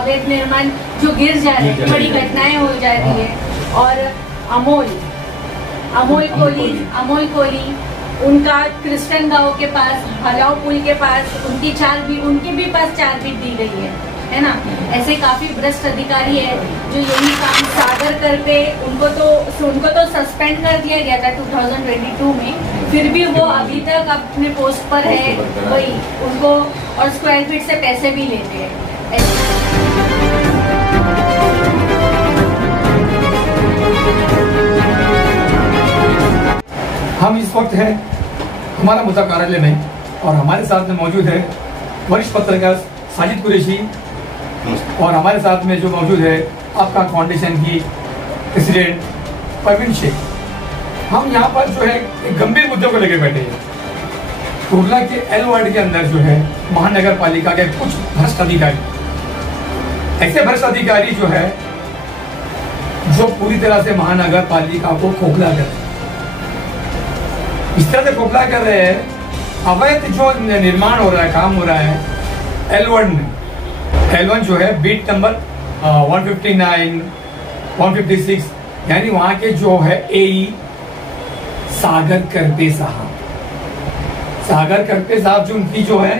अवैध निर्माण जो गिर जा रहे हैं, बड़ी घटनाएं हो जा रही है। और अमोल कोहली उनका क्रिस्टन गांव के पास, भलाव पुल के पास उनके भी पास चार्जशीट दी गई है ना। ऐसे काफी भ्रष्ट अधिकारी है जो यही काम सागर कर पे उनको तो सस्पेंड कर दिया गया था 2022 में, फिर भी वो अभी तक अपने पोस्ट पर है वही उनको, और स्क्वायर फीट से पैसे भी लेते हैं। हम इस वक्त है हमारा मुद्दा कार्यालय में और हमारे साथ में मौजूद है वरिष्ठ पत्रकार साजिद कुरैशी और हमारे साथ में जो मौजूद है आपका फाउंडेशन की प्रेसिडेंट परवीन शेख। हम यहाँ पर जो है एक गंभीर मुद्दे को लेकर बैठे हैं। कुर्ला के एल वार्ड के अंदर जो है महानगर पालिका के कुछ भ्रष्ट अधिकारी, ऐसे भ्रष्ट अधिकारी जो है जो पूरी तरह से महानगर पालिका को खोखला कर रहे हैं। इस तरह से खोखला कर रहे हैं, अवैध जो निर्माण हो रहा है, काम हो रहा है L1 में, L1 जो है बीट नंबर 159, 156, यानी वहां के जो है AE सागर करपे साहब जो उनकी जो है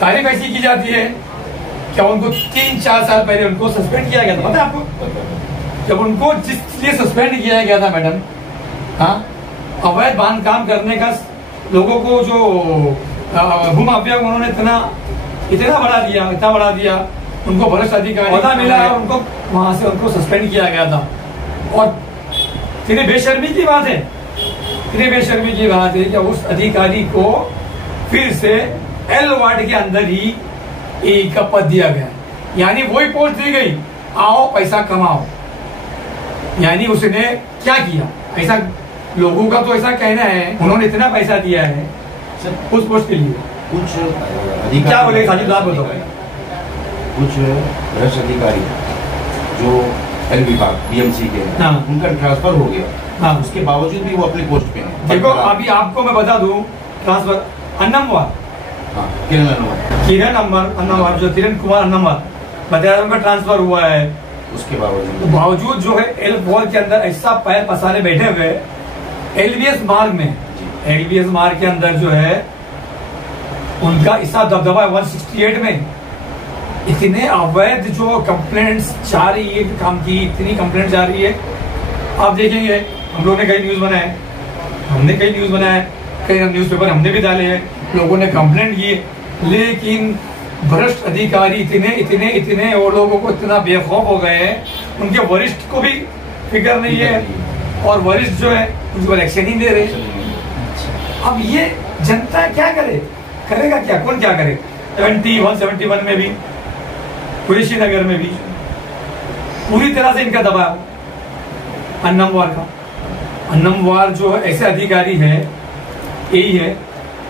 तारीफ ऐसी की जाती है क्या उनको 3-4 साल पहले उनको सस्पेंड किया गया था, पता है आपको? जब उनको जिस लिए सस्पेंड किया गया था मैडम, हाँ, अवैध बांधकाम करने का लोगों को जो भूमि माफिया को उन्होंने इतना बढ़ा दिया, उनको भ्रष्ट अधिकारी मिला है, उनको वहां से उनको सस्पेंड किया गया था। और इतनी बेशर्मी की बात है कि उस अधिकारी को फिर से एल वार्ड के अंदर ही एक पद दिया गया, यानी वही पोस्ट दी गई, आओ पैसा कमाओ। यानी उसने क्या किया, ऐसा लोगों का तो ऐसा कहना है, उन्होंने इतना पैसा दिया है उस पोस्ट के लिए। कुछ अधिकारी क्या बोले साजिद आप बताओ? कुछ भ्रष्ट अधिकारी जो एल विभाग BMC के, हाँ, उनका ट्रांसफर हो गया, हाँ, उसके बावजूद भी वो अपने पोस्ट पे हैं। देखो अभी आपको मैं बता दूं, ट्रांसफर अन्नमवार, हाँ, किरण अन्नमवार जो किरण कुमार अन्नमवार बताया उनका ट्रांसफर हुआ है, उसके तो बावजूद जो है एल वॉल के अंदर ऐसा पैर पसारे बैठे हुए LBS मार्ग के अंदर जो है उनका ऐसा दबदबा 168 में इतने अवैध जो कंप्लेंट्स जा रही है, काम की इतनी कंप्लेंट जा रही है। आप देखेंगे हम लोगों ने कई न्यूज बनाए, कई न्यूज़पेपर हमने भी डाले हैं, लोगों ने कंप्लेंट की, लेकिन भ्रष्ट अधिकारी इतने वो लोगों को इतना बेखौफ हो गए हैं, उनके वरिष्ठ को भी फिक्र नहीं है और वरिष्ठ जो है उस पर एक्शन ही दे रहे। अब ये जनता क्या करेगा क्या, कौन क्या करे? 171 में भी, कुरैशी नगर में भी पूरी तरह से इनका दबाव। अन्नमवार जो ऐसे अधिकारी है, यही है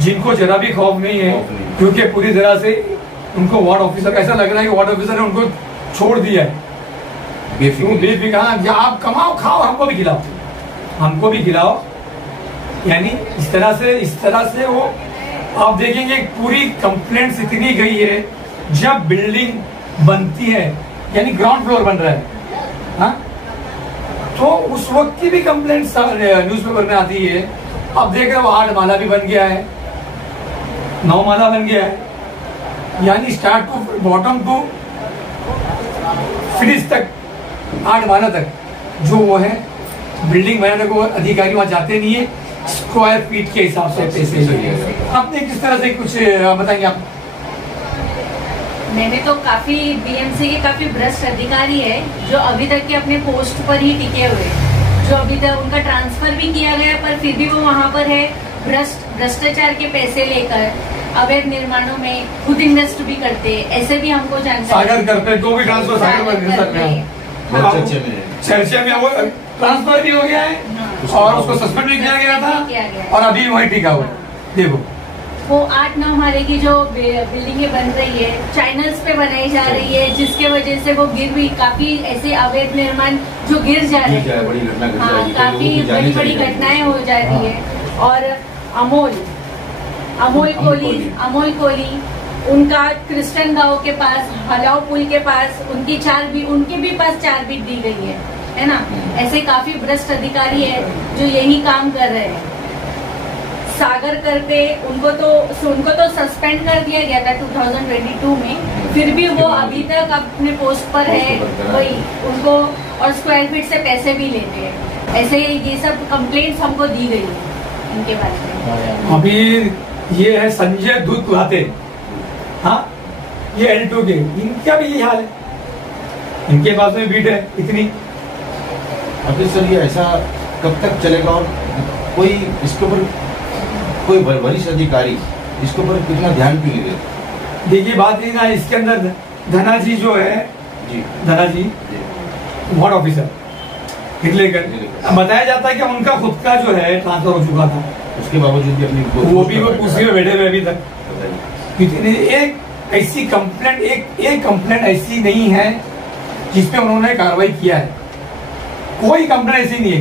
जिनको जरा भी खौफ नहीं है, क्योंकि पूरी तरह से उनको वार्ड ऑफिसर ऐसा लग रहा है कि वार्ड ऑफिसर ने उनको छोड़ दिया है बेफिक्र, आप कमाओ खाओ, हमको भी खिलाओ। यानी इस तरह से वो आप देखेंगे पूरी कंप्लेंट्स इतनी गई है, जब बिल्डिंग बनती है यानी ग्राउंड फ्लोर बन रहा है, हाँ, तो उस वक्त की भी कंप्लेंट न्यूज़पेपर में आती है। अब देख रहे हो 8 माला भी बन गया है, 9 माला बन गया है, यानी start to bottom to finish तक 8 माला तक जो वो है बिल्डिंग बनाने को अधिकारी वहां जाते नहीं है, स्क्वायर फीट के हिसाब से पैसे। आपने किस तरह से कुछ बताएंगे आप? मैंने तो काफी BMC के काफी भ्रष्ट अधिकारी है जो अभी तक के अपने पोस्ट पर ही टिके हुए, जो अभी तक उनका ट्रांसफर भी किया गया पर फिर भी वो वहाँ पर है, भ्रष्टाचार के पैसे लेकर अवैध निर्माणों में खुद इन्वेस्ट भी करते, ऐसे भी हमको जानकारी। सागर करते को भी ट्रांसफर चर्चा में वो ट्रांसफर भी हो गया है और उसको सस्पेंड भी किया गया था और अभी वही टिका हुआ। देखो वो 8-9 माले की जो बिल्डिंगें बन रही है, चैनल्स पे बनाई जा रही है, जिसके वजह से वो गिर भी काफी ऐसे अवैध निर्माण जो गिर जा रहे हैं, हाँ, काफी बड़ी घटनाएं हो जा रही है। और अमोल कोहली उनका क्रिस्टन गांव के पास, हलाव पुल के पास उनके भी पास 4 बिट दी गई है ना। ऐसे काफी भ्रष्ट अधिकारी है जो यही काम कर रहे हैं। सागर करके उनको तो सस्पेंड कर दिया गया था 2022 में, फिर भी वो अभी तक अपने पोस्ट पर है वही उनको, और स्क्वायर फीट से पैसे भी लेते हैं। ऐसे ये सब कंप्लेंट्स हमको दी गई है इनके बारे में। अभी ये है संजय दूध लाते, हाँ ये एडिटो के, इनका भी यही हाल है, इनके पास में बीट है इतनी। अभी सर ये ऐसा कब तक चलेगा, और कोई इसके ऊपर कोई वरिष्ठ अधिकारी इसके ऊपर कितना ध्यान क्यों नहीं देते? देखिए बात ये ना, इसके अंदर धना जी जो है जी, धना जी वार्ड ऑफिसर लेकर बताया जाता है कि उनका खुद का जो है ट्रांसफर हो चुका था, उसके बावजूद भी अपनी वो कुर्सी में बैठे हुए अभी तक। बताइए, एक ऐसी कंप्लेंट एक कंप्लेंट ऐसी नहीं है जिसपे उन्होंने कार्रवाई किया है। कोई कंप्लेंट ऐसी नहीं है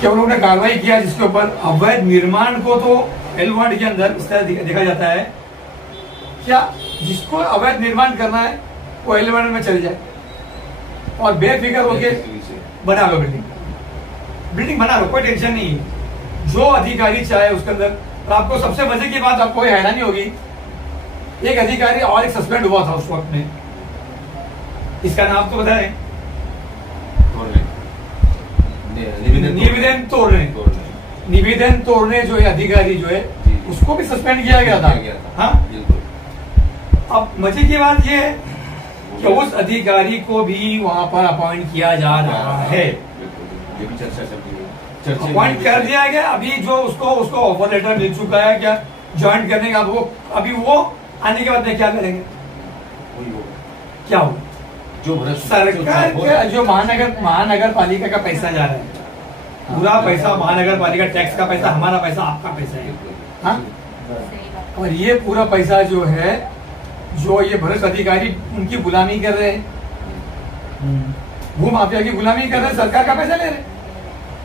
कि उन्होंने कार्रवाई किया जिसके ऊपर अवैध निर्माण को तो एल वार्ड के अंदर इस तरह देखा जाता है, क्या जिसको अवैध निर्माण करना है वो एल वार्ड में चले जाए और बेफिक्र होकर बना लो बिल्डिंग बना लो, कोई टेंशन नहीं है। जो अधिकारी चाहे उसके अंदर। तो आपको सबसे मजे की बात, आपको हैरानी होगी, एक अधिकारी और एक सस्पेंड हुआ था उस वक्त में, इसका नाम तो बताएं, निवेदन तोड़ने जो है अधिकारी जो है उसको भी सस्पेंड किया गया था। हाँ, अब मजे की बात ये है कि उस अधिकारी को भी वहां पर अपॉइंट किया जा रहा है, अपॉइंट कर दिया गया। अभी जो उसको ऑफर लेटर मिल चुका है क्या ज्वाइन करने का, वो अभी वो आने के बाद में क्या करेंगे, क्या हो जो सरकार का जो महानगर पालिका का पैसा जा रहा है, पूरा पैसा महानगर पालिका टैक्स का पैसा, हमारा पैसा, आपका पैसा है। हाँ, और ये पूरा पैसा जो है, जो ये भ्रष्ट अधिकारी उनकी गुलामी कर रहे हैं, भू माफिया की गुलामी कर रहे हैं, सरकार का पैसा ले रहे हैं।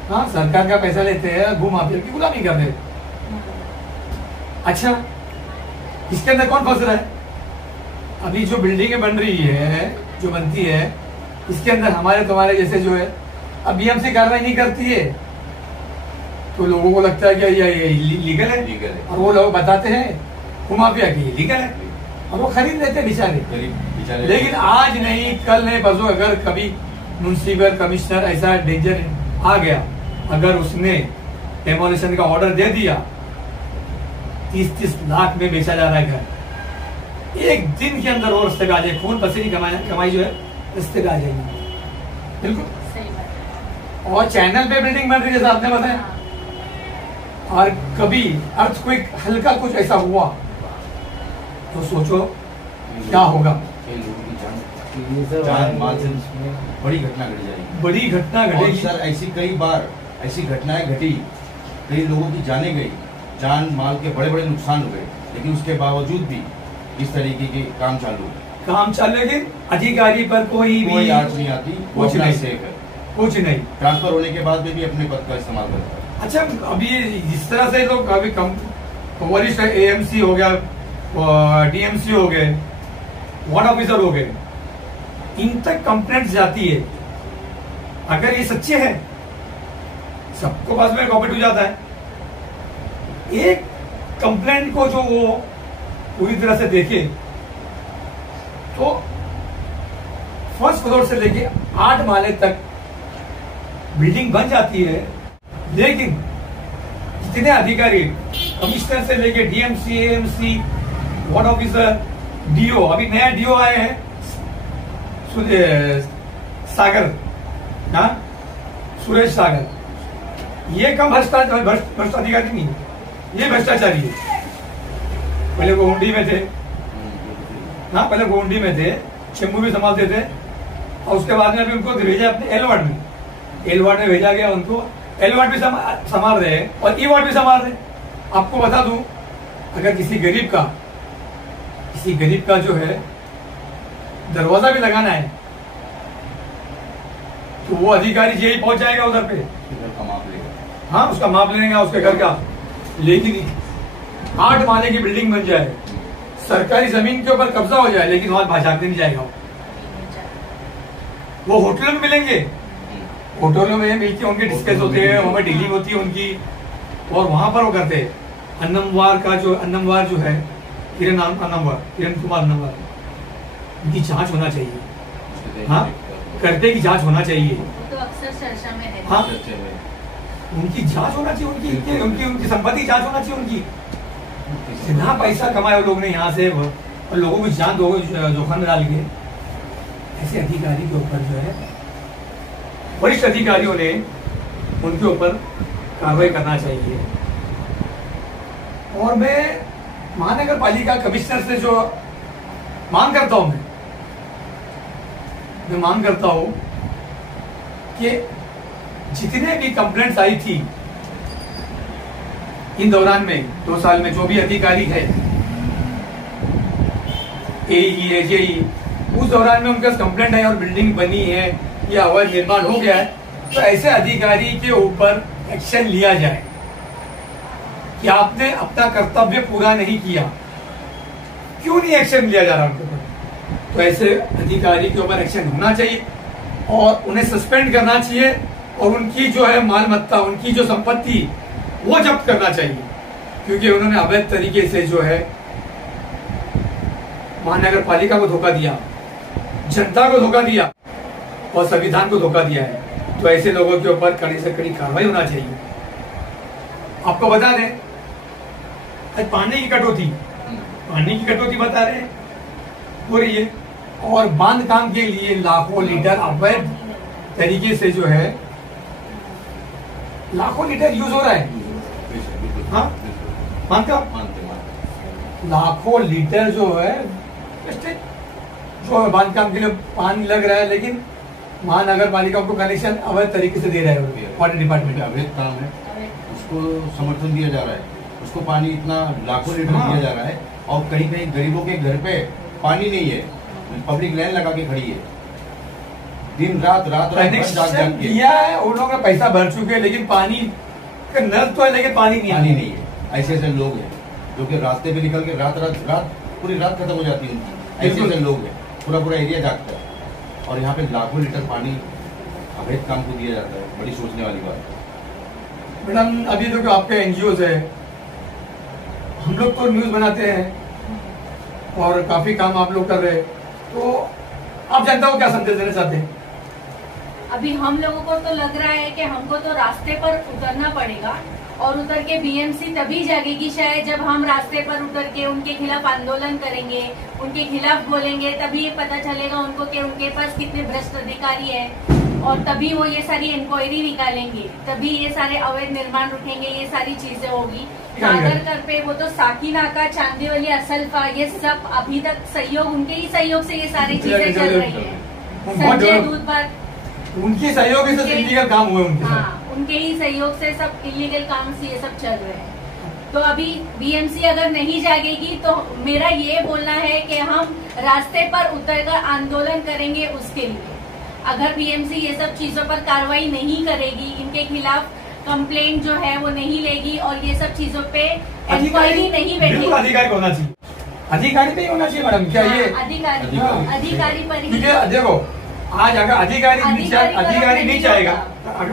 हाँ, सरकार का पैसा लेते हैं, भू माफिया की गुलामी कर रहे हैं। अच्छा, इसके अंदर कौन फंस रहा है? अभी जो बिल्डिंगें बन रही है, जो बनती है, इसके अंदर हमारे तुम्हारे जैसे जो है, अब बीएमसी कार्रवाई नहीं करती है तो लोगों को लगता है कि ये लीगल है, और वो लोग बताते हैं भू माफिया की लीगल है, और वो खरीद लेते हैं बेचारे। लेकिन आज नहीं, कल नहीं, परसों अगर कभी म्युनिसिपल कमिश्नर ऐसा डेंजर आ गया, अगर उसने डेमोलिशन का ऑर्डर दे दिया, 30-30 लाख में बेचा जा रहा है घर, एक दिन के अंदर वो रस्ते पे आ जाए, खून पसीने कमाई जो है रस्ते पे आ जाएगी। बिल्कुल, और चैनल पे बिल्डिंग बन रही है जैसा आपने बताया, और कभी अर्थक्वेक हल्का कुछ ऐसा हुआ तो सोचो क्या होगा। जान माल से बड़ी घटना घट जाएगी, बड़ी घटना घटेगी। सर ऐसी कई बार ऐसी घटनाएं घटी, कई लोगों की जाने गई, जान माल के बड़े बड़े नुकसान हुए, लेकिन उसके बावजूद भी इस तरीके के काम चालू, लेकिन अधिकारी पर कोई आंच नहीं आती, कुछ नहीं, सेफ है, कुछ नहीं। ट्रांसफर होने के बाद भी अपने पद का इस्तेमाल करता है। अच्छा, अभी जिस तरह से लोग अभी वरिष्ठ एएमसी हो गया, डीएमसी हो गए, वार्ड ऑफिसर हो गए, इन तक कंप्लेंट जाती है। अगर ये सच्चे हैं, सबको पास में कॉपी हो जाता है। एक कंप्लेंट को जो वो पूरी तरह से देखे तो फर्स्ट फ्लोर से लेके 8 माले तक बिल्डिंग बन जाती है, लेकिन जितने अधिकारी कमिश्नर से लेके DMC, AMC, ward officer, DO, अभी नया डीओ आए हैं सागर, हाँ, सुरेश सागर, ये कम भ्रष्ट अधिकारी नहीं है, ये भ्रष्टाचारी है। पहले गोंडी में थे, हाँ, पहले गोंडी में थे, चेंबू भी संभालते थे, और उसके बाद में अभी उनको भेजा अपने एल वार्ड में भेजा गया उनको। एल वार्ड भी संभाल रहे हैं और ई वार्ड भी संभाल रहे हैं। आपको बता दूं, अगर किसी गरीब का जो है दरवाजा भी लगाना है तो वो अधिकारी यही पहुंच जाएगा उधर पे, हाँ, उसका माप लेगा उसके घर का। लेकिन 8 माले की बिल्डिंग बन जाए, सरकारी जमीन के ऊपर कब्जा हो जाए, लेकिन वहां भाजपा नहीं जाएगा। वो होटलों में मिलेंगे, होटलों में मिलके उनके डिस्कस होते हैं, वहां डीलिंग होती है उनकी, और वहां पर वो करते हैं। अन्नमवार जो है किरण कुमार अन्नमवार, उनकी जांच होना चाहिए। हाँ, करते की जांच होना चाहिए, तो अक्सर चर्चा में है। हाँ, उनकी जांच होना चाहिए, उनकी संपत्ति जांच होना चाहिए उनकी। इतना पैसा कमाया वो लोग ने यहाँ से, और लोगों की जान जोखिम में डाल के ऐसे अधिकारी के ऊपर जो है वरिष्ठ अधिकारियों ने उनके ऊपर कार्रवाई करना चाहिए। और मैं महानगर पालिका कमिश्नर से जो मांग करता हूं, मैं मांग करता हूं कि जितने भी कंप्लेंट्स आई थी इन दौरान में 2 साल में, जो भी अधिकारी है, एई एजेई, उस दौरान में उनके पास कंप्लेंट आई और बिल्डिंग बनी है या अवैध निर्माण हो गया है, तो ऐसे अधिकारी के ऊपर एक्शन लिया जाए कि आपने अपना कर्तव्य पूरा नहीं किया। क्यों नहीं एक्शन लिया जा रहा उनके ऊपर? तो ऐसे अधिकारी के ऊपर एक्शन होना चाहिए और उन्हें सस्पेंड करना चाहिए, और उनकी जो है मालमत्ता, उनकी जो संपत्ति, वो जब्त करना चाहिए, क्योंकि उन्होंने अवैध तरीके से जो है महानगर पालिका को धोखा दिया, जनता को धोखा दिया और संविधान को धोखा दिया है। तो ऐसे लोगों के ऊपर कड़ी से कड़ी कार्रवाई होना चाहिए। आपको बता दें, आज पानी की कटौती बता रहे हैं हो रही है, और बांध काम के लिए लाखों लीटर अवैध तरीके से जो है लाखों लीटर यूज हो रहा है। हाँ, मानते लाखों लीटर जो है जो बांध काम के लिए पानी लग रहा है, लेकिन महानगर पालिका को कनेक्शन अवैध तरीके से दे रहा है। वाटर डिपार्टमेंट अवैध काम है, उसको समर्थन दिया जा रहा है, उसको पानी इतना लाखों लीटर दिया जा रहा है, और कहीं कहीं गरीबों के घर पे पानी नहीं है, पब्लिक लाइन लगा के खड़ी है, दिन रात जाग दिया है। उन लोगों का पैसा भर चुके हैं, लेकिन पानी का नल तो है, लेकिन पानी नहीं है। ऐसे ऐसे लोग हैं जो कि रास्ते पे निकल के रात पूरी रात खत्म हो जाती है उनकी। ऐसे ऐसे लोग हैं, पूरा एरिया जागता है, और यहाँ पे लाखों लीटर पानी अवैध काम को दिया जाता है। बड़ी सोचने वाली बात है। मैडम, अभी तो आपके एनजीओ है, हम लोग तो न्यूज बनाते हैं और काफी काम आप लोग कर रहे हैं, तो आप जनता को क्या संदेश देना चाहते हैं? अभी हम लोगों को तो लग रहा है कि हमको तो रास्ते पर उतरना पड़ेगा, और उतर के बीएमसी तभी जागेगी शायद जब हम रास्ते पर उतर के उनके खिलाफ आंदोलन करेंगे, उनके खिलाफ बोलेंगे, तभी पता चलेगा उनको कि उनके पास कितने भ्रष्ट अधिकारी है, और तभी वो ये सारी इंक्वायरी निकालेंगे, तभी ये सारे अवैध निर्माण रुकेंगे, ये सारी चीजें होगी। नागर कर पे वो तो साकीनाका, चांदीवली, असलफा, ये सब अभी तक सहयोग, उनके ही सहयोग से ये सारी चीजें चल रही है। संजय दूध पर उनके सहयोग से इलीगल काम हुए उनके। हाँ, उनके ही सहयोग से सब इलीगल काम से ये सब चल रहे हैं। तो अभी बीएमसी अगर नहीं जागेगी तो मेरा ये बोलना है कि हम रास्ते पर उतरकर आंदोलन करेंगे उसके लिए। अगर बीएमसी ये सब चीजों पर कार्रवाई नहीं करेगी, इनके खिलाफ कंप्लेंट जो है वो नहीं लेगी, और ये सब चीजों पे इंक्वायरी नहीं बैठेगी। अधिकारी होना चाहिए, अधिकारी पे ही होना चाहिए मैडम। क्या ये अधिकारी पर ही? देखो, आज अगर अधिकारी नहीं चाहेगा,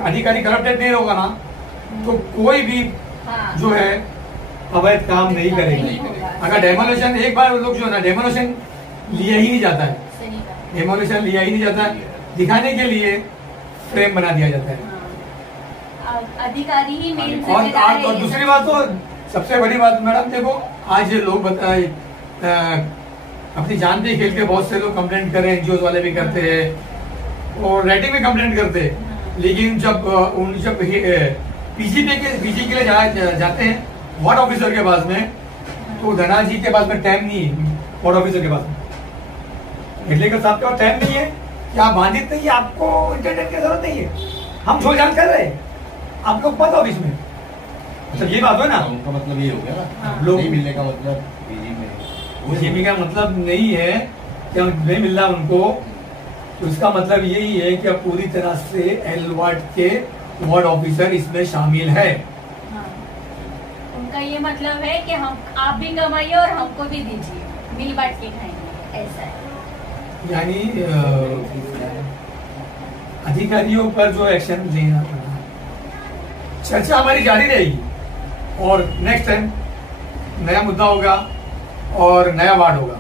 अधिकारी करप्टेड नहीं होगा ना, तो कोई भी जो है अवैध काम नहीं करेगा। अगर डेमोलेशन, एक बार लोग जो है ना, डेमोलेशन लिया ही नहीं जाता है, डेमोलेशन लिया ही नहीं जाता है, दिखाने के लिए फ्रेम बना दिया जाता है। अधिकारी ही मेन और दूसरी बात, तो सबसे बड़ी बात मैडम, देखो आज ये लोग अपनी जान पे खेल के बहुत से लोग कंप्लेंट कर रहे हैं, एनजीओ वाले भी करते हैं और रेटिंग में कंप्लेंट करते हैं, लेकिन जब पीजी के लिए जाते हैं वार्ड ऑफिसर के पास में, तो धना जी के पास में टाइम नहीं है, वार्ड ऑफिसर के पास में हेडलेकर साहब के पास टाइम नहीं है कि आप बाधित नहीं है, आपको इंटरनेट की जरूरत नहीं है, हम जो जान कर रहे हैं, आप लोग पता ऑफिस में, मतलब ये बात हो ना। उनका मतलब ये हो गया ना, लोग नहीं मिलने का मतलब बीजेपी का मतलब नहीं है कि नहीं मिल रहा उनको, तो इसका मतलब यही है कि अब पूरी तरह से एल वार्ड के वार्ड ऑफिसर इसमें शामिल है। उनका ये मतलब है कि हम आप भी कमाइए और हमको भी दीजिए, मिल बांट के खाएंगे, ऐसा है। यानी अधिकारियों पर जो एक्शन लेना पड़ा। चर्चा हमारी जारी रहेगी और नेक्स्ट टाइम नया मुद्दा होगा और नया वार्ड होगा।